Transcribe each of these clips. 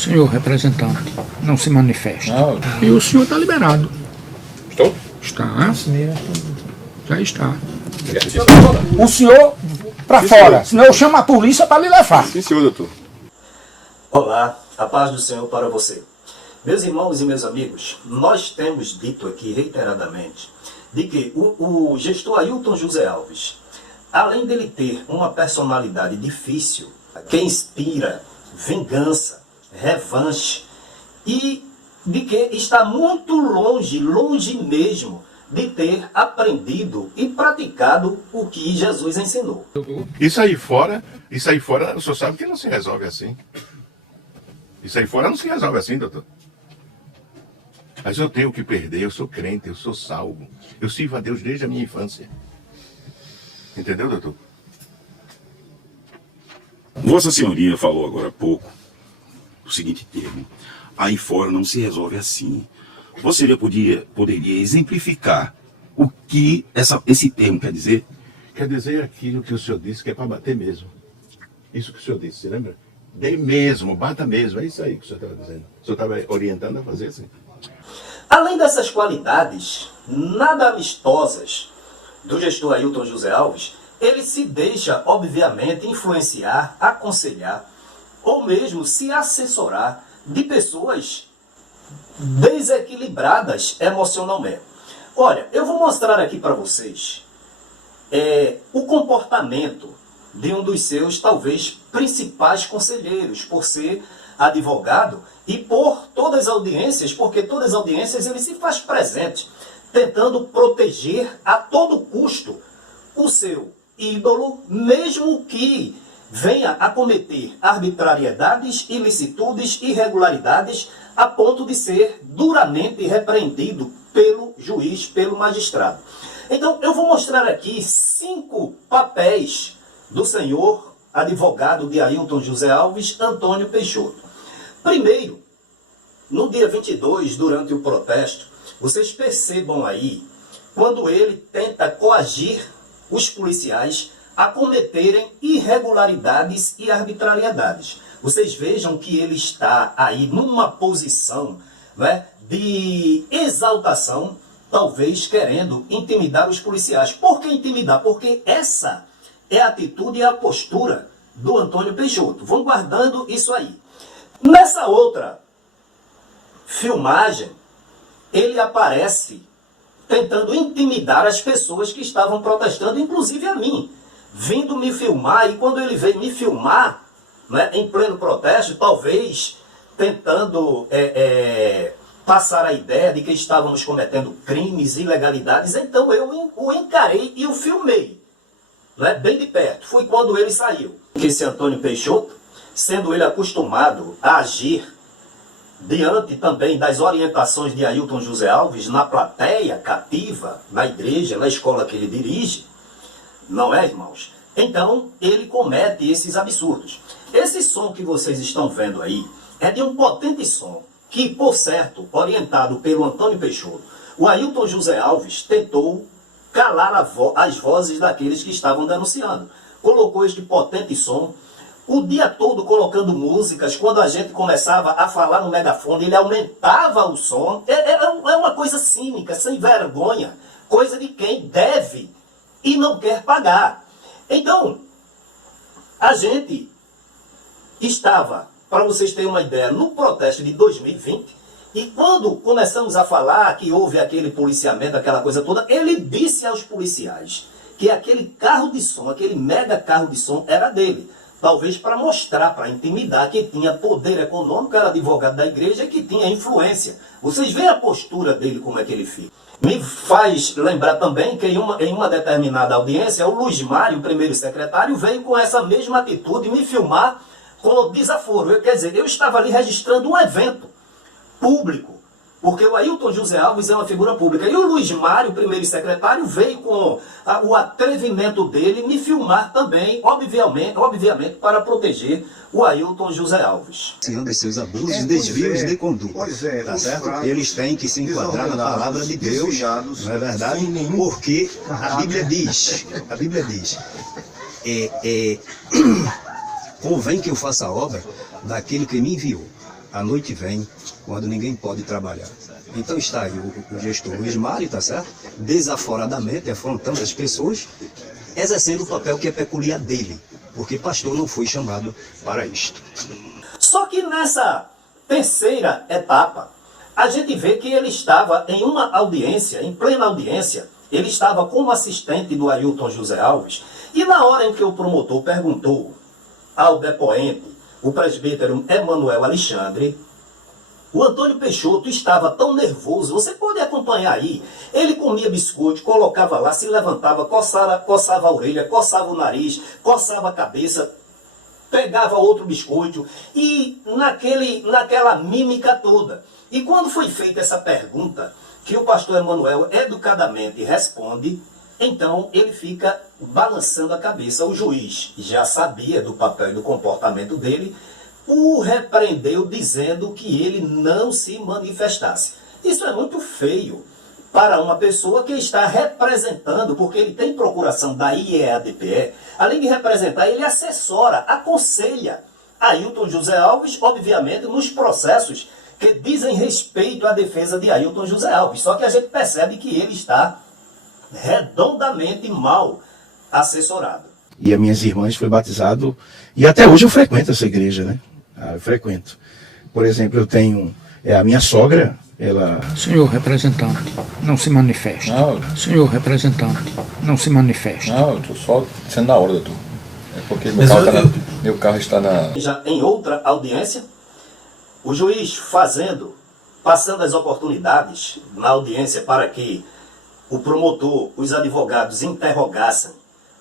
Senhor representante, não se manifesta. Não. E o senhor está liberado. Estou? Está. Já está. O senhor para fora, senão eu chamo a polícia para lhe levar. Sim, senhor, doutor. Olá, a paz do Senhor para você. Meus irmãos e meus amigos, nós temos dito aqui reiteradamente de que o gestor Ailton José Alves, além dele ter uma personalidade difícil, que inspira vingança, revanche, e de que está muito longe mesmo, de ter aprendido e praticado o que Jesus ensinou. Isso aí fora, o senhor sabe que não se resolve assim. Isso aí fora não se resolve assim, doutor. Mas eu tenho o que perder, eu sou crente, eu sou salvo. Eu sirvo a Deus desde a minha infância. Entendeu, doutor? Vossa Senhoria falou agora há pouco o seguinte termo: aí fora não se resolve assim. Você poderia exemplificar o que esse termo quer dizer? Quer dizer aquilo que o senhor disse que é para bater mesmo. Isso que o senhor disse, você lembra? Dê mesmo, bata mesmo. É isso aí que o senhor estava dizendo. O senhor estava orientando a fazer assim. Além dessas qualidades nada amistosas do gestor Ailton José Alves, ele se deixa, obviamente, influenciar, aconselhar, ou mesmo se assessorar de pessoas desequilibradas emocionalmente. Olha, eu vou mostrar aqui para vocês o comportamento de um dos seus, talvez, principais conselheiros, por ser advogado e por todas as audiências, porque todas as audiências ele se faz presente, tentando proteger a todo custo o seu ídolo, mesmo que venha a cometer arbitrariedades, ilicitudes, irregularidades, a ponto de ser duramente repreendido pelo juiz, pelo magistrado. Então, eu vou mostrar aqui 5 papéis do senhor advogado de Ailton José Alves, Antônio Peixoto. Primeiro, no dia 22, durante o protesto, vocês percebam aí, quando ele tenta coagir os policiais a cometerem irregularidades e arbitrariedades. Vocês vejam que ele está aí numa posição, né, de exaltação, talvez querendo intimidar os policiais. Por que intimidar? Porque essa é a atitude e a postura do Antônio Peixoto. Vão guardando isso aí. Nessa outra filmagem, ele aparece tentando intimidar as pessoas que estavam protestando, inclusive a mim, vindo me filmar, e quando ele veio me filmar, né, em pleno protesto, talvez tentando passar a ideia de que estávamos cometendo crimes, ilegalidades, então eu o encarei e o filmei, né, bem de perto. Foi quando ele saiu. Esse Antônio Peixoto, sendo ele acostumado a agir diante também das orientações de Ailton José Alves, na plateia cativa, na igreja, na escola que ele dirige, não é, irmãos? Então, ele comete esses absurdos. Esse som que vocês estão vendo aí é de um potente som que, por certo, orientado pelo Antônio Peixoto, o Ailton José Alves tentou calar as vozes daqueles que estavam denunciando. Colocou este potente som o dia todo colocando músicas. Quando a gente começava a falar no megafone, ele aumentava o som. É uma coisa cínica, sem vergonha, coisa de quem deve e não quer pagar. Então, a gente estava, para vocês terem uma ideia, no protesto de 2020, e quando começamos a falar que houve aquele policiamento, aquela coisa toda, ele disse aos policiais que aquele carro de som, aquele mega carro de som era dele. Talvez para mostrar, para intimidar que tinha poder econômico, era advogado da igreja e que tinha influência. Vocês veem a postura dele, como é que ele fica. Me faz lembrar também que em uma determinada audiência, o Luiz Mário, o primeiro secretário, veio com essa mesma atitude me filmar com desaforo. Quer dizer, eu estava ali registrando um evento público, porque o Ailton José Alves é uma figura pública. E o Luiz Mário, o primeiro secretário, veio com o atrevimento dele me filmar também, obviamente para proteger o Ailton José Alves. Dos seus abusos e desvios de conduta, tá certo? Eles têm que se enquadrar na palavra de Deus, não é verdade? Porque a Bíblia diz, convém que eu faça a obra daquele que me enviou. A noite vem quando ninguém pode trabalhar. Então está aí o gestor Luiz Mário, tá certo? Desaforadamente, afrontando as pessoas, exercendo o papel que é peculiar dele, porque pastor não foi chamado para isto. Só que nessa terceira etapa, a gente vê que ele estava em uma audiência, em plena audiência, ele estava como assistente do Ailton José Alves, e na hora em que o promotor perguntou ao depoente, o presbítero Emanuel Alexandre, o Antônio Peixoto estava tão nervoso, você pode acompanhar aí, ele comia biscoito, colocava lá, se levantava, coçava a orelha, coçava o nariz, coçava a cabeça, pegava outro biscoito, e naquela mímica toda. E quando foi feita essa pergunta, que o pastor Emanuel educadamente responde, então ele fica balançando a cabeça. O juiz já sabia do papel e do comportamento dele, o repreendeu dizendo que ele não se manifestasse. Isso é muito feio para uma pessoa que está representando, porque ele tem procuração da IEADPE, além de representar, ele assessora, aconselha Ailton José Alves, obviamente, nos processos que dizem respeito à defesa de Ailton José Alves. Só que a gente percebe que ele está redondamente mal assessorado. E as minhas irmãs foi batizado, e até hoje eu frequento essa igreja, né? Eu frequento. Por exemplo, eu tenho a minha sogra, ela... Senhor representante, não se manifeste. Não. Senhor representante, não se manifeste. Não, eu tô só sendo na hora, doutor. É porque meu carro está na... Já em outra audiência, o juiz passando as oportunidades na audiência para que o promotor, os advogados interrogassem,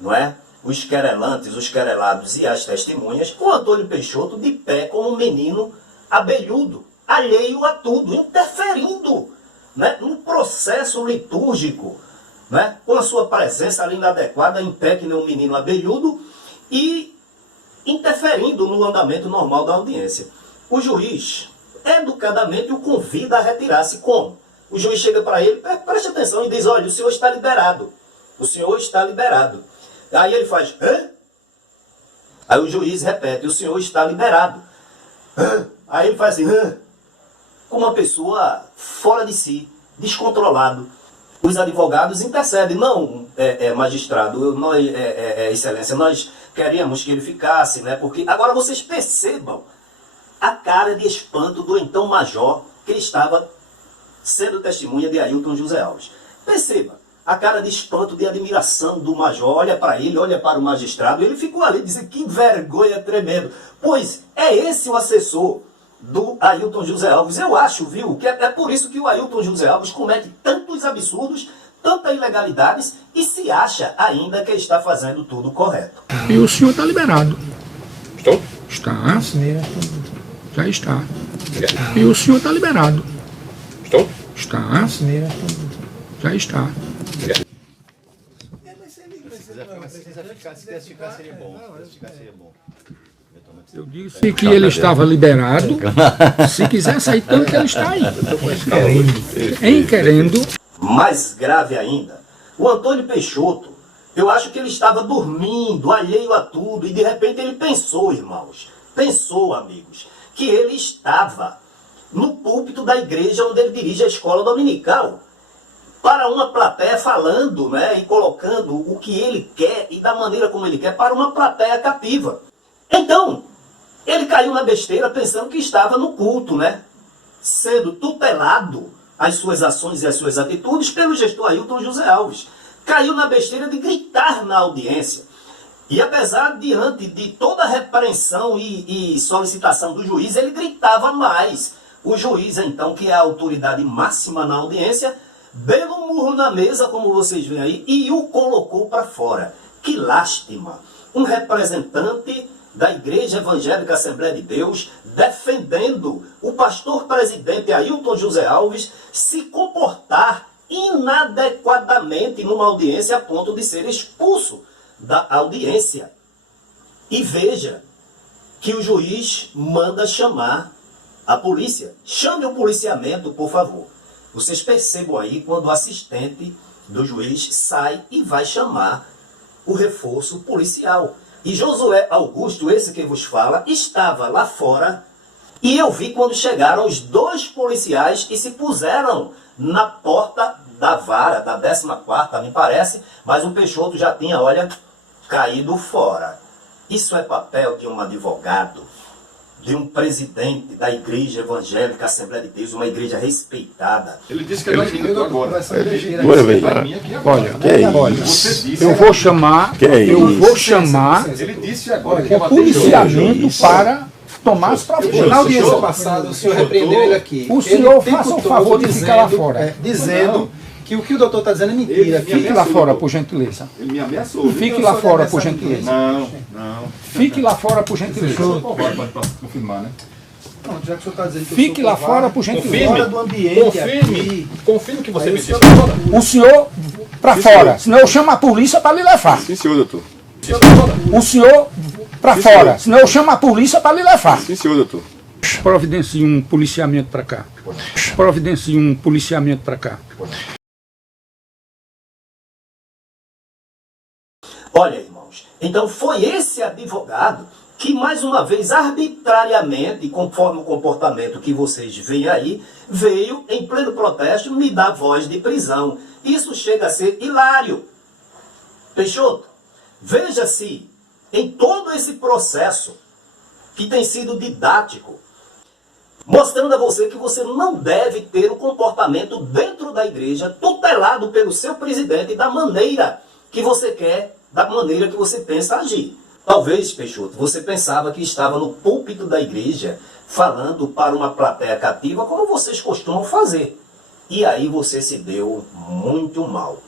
não é? Os querelantes, os querelados e as testemunhas, o Antônio Peixoto de pé como um menino abelhudo, alheio a tudo, interferindo, né, no processo litúrgico, né, com a sua presença ali inadequada, em pé que nem um menino abelhudo, e interferindo no andamento normal da audiência. O juiz, educadamente, o convida a retirar-se. Como? O juiz chega para ele, preste atenção, e diz, olha, o senhor está liberado. O senhor está liberado. Aí ele faz, hã? Aí o juiz repete, o senhor está liberado. Hã? Aí ele faz assim, hã? Como uma pessoa fora de si, descontrolado. Os advogados intercedem, não, magistrado, nós, excelência, nós queríamos que ele ficasse, né? Porque agora vocês percebam a cara de espanto do então major que estava sendo testemunha de Ailton José Alves. Perceba a cara de espanto, de admiração do major, olha para ele, olha para o magistrado, ele ficou ali dizendo que vergonha tremendo, pois é esse o assessor do Ailton José Alves. Eu acho, viu, que é por isso que o Ailton José Alves comete tantos absurdos, tantas ilegalidades e se acha ainda que está fazendo tudo correto. E o senhor está liberado. Estou? Está. Já está. E o senhor está liberado. Estou? Está. Já está. Se ficar seria bom. Eu disse que ele estava liberado. Se quiser sair tanto, ele está aí. Em querendo. Mais grave ainda, o Antônio Peixoto, eu acho que ele estava dormindo, alheio a tudo, e de repente ele pensou, irmãos, pensou, amigos, que ele estava no púlpito da igreja onde ele dirige a escola dominical, para uma plateia falando, né, e colocando o que ele quer e da maneira como ele quer para uma plateia cativa. Então, ele caiu na besteira pensando que estava no culto, né, sendo tutelado as suas ações e as suas atitudes pelo gestor Ailton José Alves. Caiu na besteira de gritar na audiência. E apesar, diante de toda a repreensão e solicitação do juiz, ele gritava mais. O juiz, então, que é a autoridade máxima na audiência, deu um murro na mesa, como vocês veem aí, e o colocou para fora. Que lástima! Um representante da Igreja Evangélica Assembleia de Deus, defendendo o pastor presidente Ailton José Alves, se comportar inadequadamente numa audiência a ponto de ser expulso da audiência. E veja que o juiz manda chamar a polícia. Chame o policiamento, por favor. Vocês percebam aí quando o assistente do juiz sai e vai chamar o reforço policial. E Josué Augusto, esse que vos fala, estava lá fora E eu vi quando chegaram os 2 policiais e se puseram na porta da vara, da 14ª, me parece, mas o Peixoto já tinha, olha, caído fora. Isso é papel de um advogado, de um presidente da Igreja Evangélica Assembleia de Deus, uma igreja respeitada. Ele disse que ele vai vir agora. Olha, eu vou chamar, Ele disse agora que o policiamento para tomar as providências. Na audiência passada, o senhor repreendeu ele aqui. O senhor faça o favor de ficar lá fora. Dizendo que o que o doutor está dizendo é mentira. Fique lá fora, por gentileza. Ele me ameaçou. Fique lá fora, por gentileza. Não. Fique lá fora, por gentileza. Pode confirmar, né? Não, já que o senhor está dizendo que Fique lá fora, por gentileza. fora do ambiente aqui. Confirme que você me disse. O senhor para fora, senão eu chamo a polícia para lhe levar. Sim, senhor, doutor. O senhor para fora, senão eu chamo a polícia para lhe levar. Sim, senhor, doutor. Providencie um policiamento para cá. Providencie um policiamento para cá. Olha, irmãos, então foi esse advogado que, mais uma vez, arbitrariamente, conforme o comportamento que vocês veem aí, veio, em pleno protesto, me dar voz de prisão. Isso chega a ser hilário. Peixoto, veja se, em todo esse processo, que tem sido didático, mostrando a você que você não deve ter o comportamento dentro da igreja, tutelado pelo seu presidente, da maneira que você quer, da maneira que você pensa agir. Talvez, Peixoto, você pensava que estava no púlpito da igreja, falando para uma plateia cativa, como vocês costumam fazer. E aí você se deu muito mal.